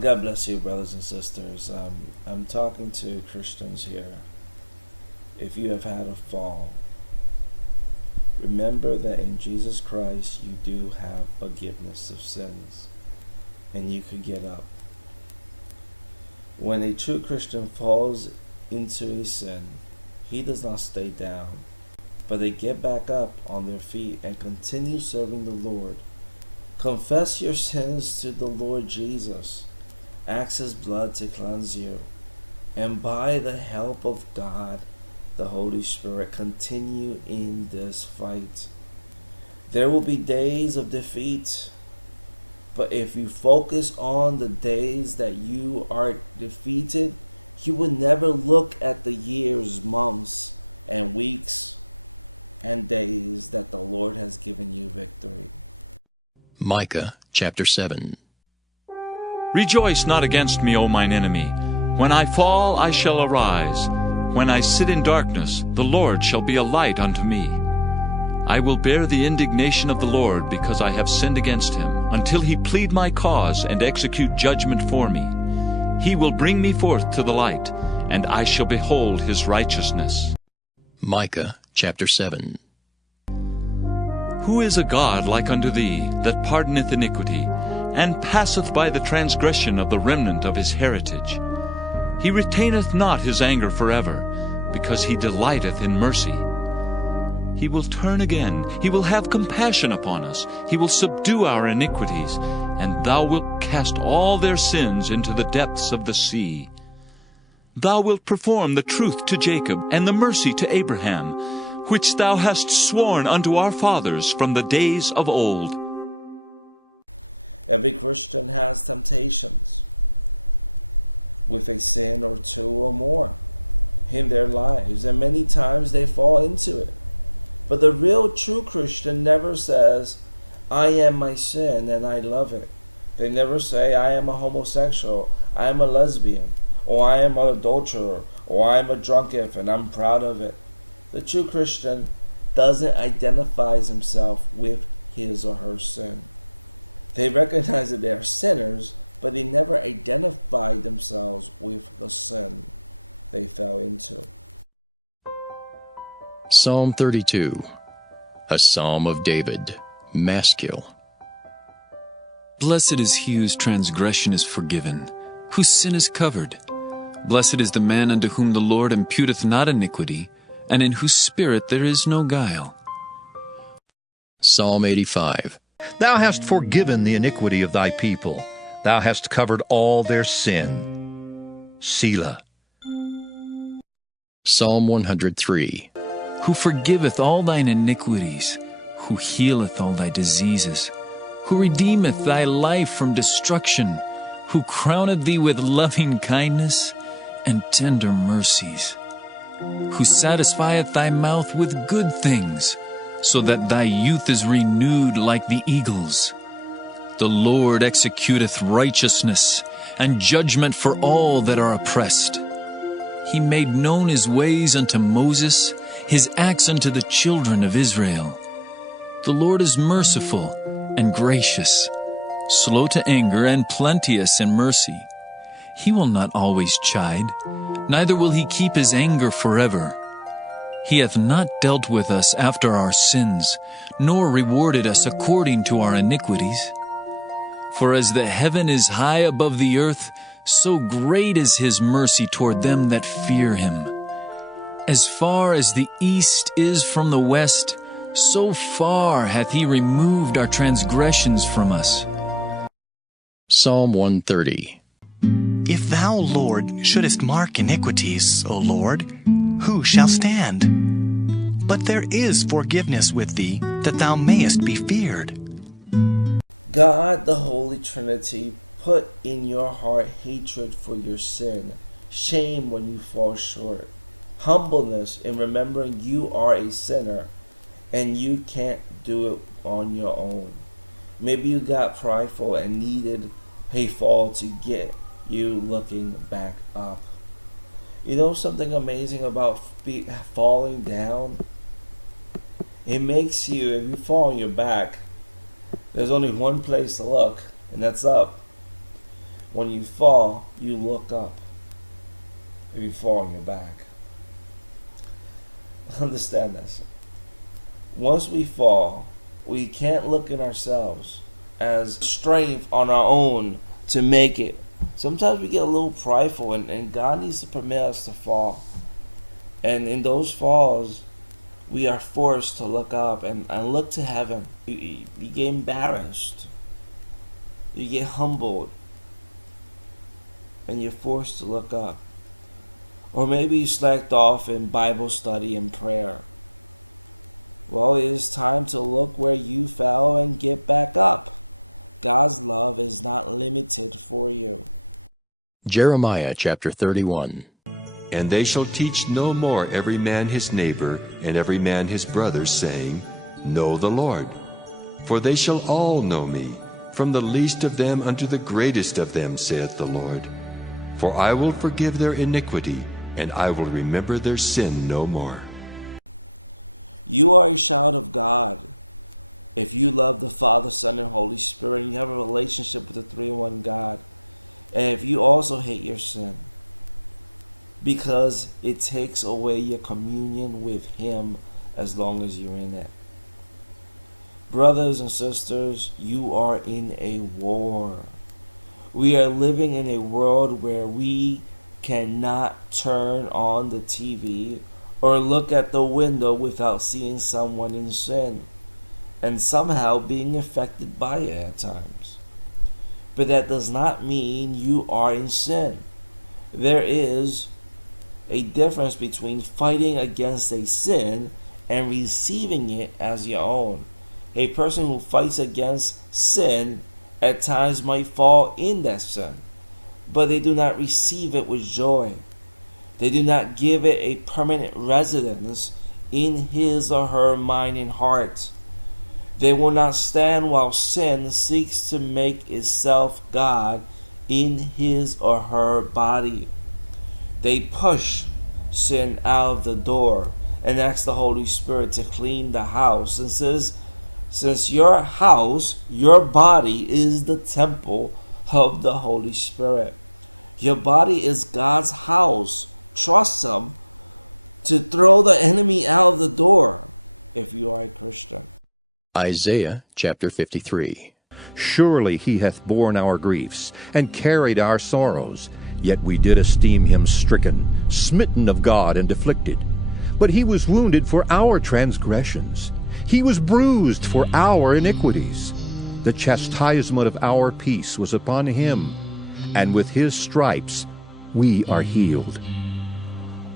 God bless you, brothers and sisters. I'm talking to Christians here. If you have had a fall, remember that in Jesus Christ you do have forgiveness of sins, and you can get up. When a true Christian falls into a sin, he does not stay down, but they get back up on their feet and continue serving the Lord. Confess your sins to the Lord Jesus. Ask His blood to cleanse you. And by the help of God, the Holy Spirit, continue in this fight. There will be days of defeat, but if you focus on the days that you are defeated, you will never look at the years, months, and weeks and days that the Lord has given you victory. Micah chapter 7. Rejoice not against me, O mine enemy. When I fall, I shall arise. When I sit in darkness, the Lord shall be a light unto me. I will bear the indignation of the Lord, because I have sinned against Him, until He plead my cause and execute judgment for me. He will bring me forth to the light, and I shall behold His righteousness. Micah chapter 7. Who is a God like unto thee, that pardoneth iniquity, and passeth by the transgression of the remnant of his heritage? He retaineth not his anger forever, because he delighteth in mercy. He will turn again, he will have compassion upon us, he will subdue our iniquities, and thou wilt cast all their sins into the depths of the sea. Thou wilt perform the truth to Jacob, and the mercy to Abraham, which thou hast sworn unto our fathers from the days of old. Every Christian has temptations with a sin or two or more in their lives, and many times they fall into it. But the real true Christian never says, I am my sin and I love it. They never say, I am a homosexual, I am a lesbian, or I am an adulterer, or I am a drunkard and I'm proud of it. The true Christian doesn't identify himself with his or her sin. They recognize that they are sinners, but they never identify themselves with the sin they fell into. Psalm 32, a psalm of David, Maskil. Blessed is he whose transgression is forgiven, whose sin is covered. Blessed is the man unto whom the Lord imputeth not iniquity, and in whose spirit there is no guile. Psalm 85. Thou hast forgiven the iniquity of thy people. Thou hast covered all their sin. Selah. Psalm 103. Who forgiveth all thine iniquities, who healeth all thy diseases, who redeemeth thy life from destruction, who crowneth thee with loving kindness and tender mercies, who satisfieth thy mouth with good things, so that thy youth is renewed like the eagles. The Lord executeth righteousness and judgment for all that are oppressed. He made known his ways unto Moses, his acts unto the children of Israel. The Lord is merciful and gracious, slow to anger and plenteous in mercy. He will not always chide, neither will he keep his anger forever. He hath not dealt with us after our sins, nor rewarded us according to our iniquities. For as the heaven is high above the earth, so great is his mercy toward them that fear him. As far as the east is from the west, so far hath he removed our transgressions from us. Psalm 130. If thou, Lord, shouldest mark iniquities, O Lord, who shall stand? But there is forgiveness with thee, that thou mayest be feared. God, the Holy Trinity, put in your heart hatred for your sin, shame when you fall short, humbleness in remembering you are a sinner and you can't do it on your own. Maybe you got prideful and needed a fall to get you looking back up. You know something amazing about falling down? It makes you, if you fall on your back, there's only one place to look, and that's up. When you fall, you look up. If you fall on your back. Understand this. Once we fall, we can't look at ourselves as strength on our own to make it. Sometimes we get a little prideful, and God needs to permit us to fall. And in those falls, we are forced to look up and look to heaven. You get embarrassed. You get humbled. And you're forced to look up. Or maybe you slacked off in Bible study and prayer. Well, it is time to look where you fell and get back up. God's love is not limited for you. Jeremiah chapter 31. And they shall teach no more every man his neighbor and every man his brother, saying, Know the Lord. For they shall all know me, from the least of them unto the greatest of them, saith the Lord. For I will forgive their iniquity, and I will remember their sin no more. You are a child of God. If you love the Father, Son, and Holy Spirit, and you have a relationship with the 3-in-1 God, and if you also hate your sin, because it takes away your communion with Him as long as you're in it. Brothers and sisters, you are in a war. We are living in a world where we cannot turn on the TV or look at the window without seeing someone in sin and somehow being affected by it at times. But that does not mean you are in sin. There is a difference between fighting against a sin and receiving it as your own. A person who fights against sin at times might fall in that sin, but they do not receive it with joy. They do not give it a permanent residence in his or her mind and heart. They will not stand while sin seeks to make itself God in his or her body. They push sin out of the door and ask the Holy Spirit to clean the house. And says, since your house, your body, is the temple of the Holy Spirit. Your body is God's house. Trust Him to throw the enemy out of the door if you are a Christian. Isaiah chapter 53. Surely He hath borne our griefs, and carried our sorrows. Yet we did esteem Him stricken, smitten of God, and afflicted. But He was wounded for our transgressions. He was bruised for our iniquities. The chastisement of our peace was upon Him, and with His stripes we are healed.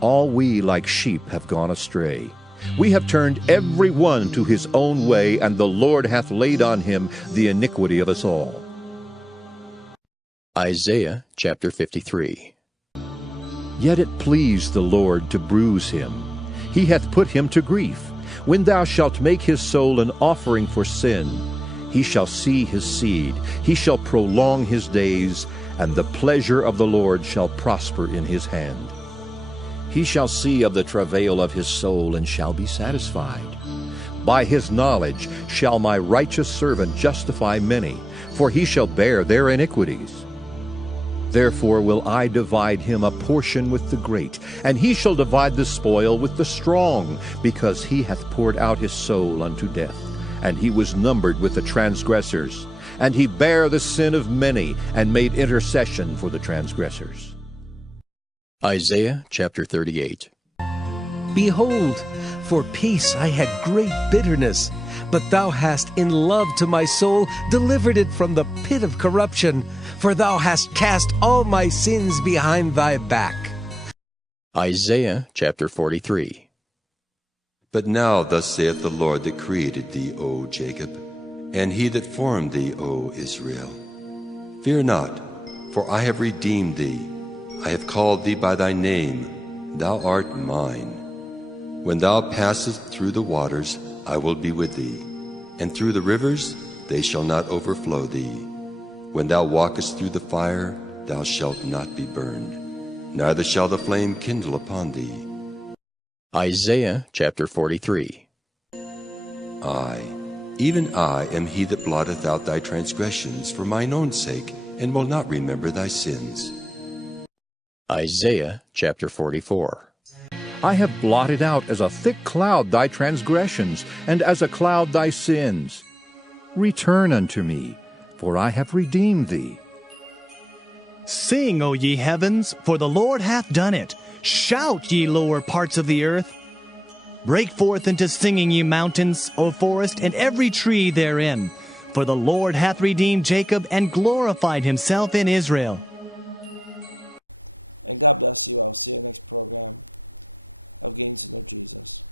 All we like sheep have gone astray. We have turned every one to his own way, and the Lord hath laid on Him the iniquity of us all. Isaiah chapter 53. Yet it pleased the Lord to bruise him. He hath put him to grief. When thou shalt make his soul an offering for sin, he shall see his seed. He shall prolong his days, and the pleasure of the Lord shall prosper in his hand. He shall see of the travail of his soul, and shall be satisfied. By his knowledge shall my righteous servant justify many, for he shall bear their iniquities. Therefore will I divide him a portion with the great, and he shall divide the spoil with the strong, because he hath poured out his soul unto death, and he was numbered with the transgressors. And he bare the sin of many, and made intercession for the transgressors. Isaiah chapter 38. Behold, for peace I had great bitterness, but thou hast in love to my soul delivered it from the pit of corruption, for thou hast cast all my sins behind thy back. Isaiah chapter 43. But now thus saith the Lord that created thee, O Jacob, and he that formed thee, O Israel. Fear not, for I have redeemed thee. I have called thee by thy name. Thou art mine. When thou passest through the waters, I will be with thee, and through the rivers, they shall not overflow thee. When thou walkest through the fire, thou shalt not be burned, neither shall the flame kindle upon thee. Isaiah chapter 43. I, even I, am he that blotteth out thy transgressions for mine own sake, and will not remember thy sins. Isaiah chapter 44. I have blotted out as a thick cloud thy transgressions, and as a cloud thy sins. Return unto me, for I have redeemed thee. Sing, O ye heavens, for the Lord hath done it. Shout, ye lower parts of the earth. Break forth into singing, ye mountains, O forest, and every tree therein. For the Lord hath redeemed Jacob and glorified himself in Israel. And God bless you. I'll see you next program of Getting to Know Jesus.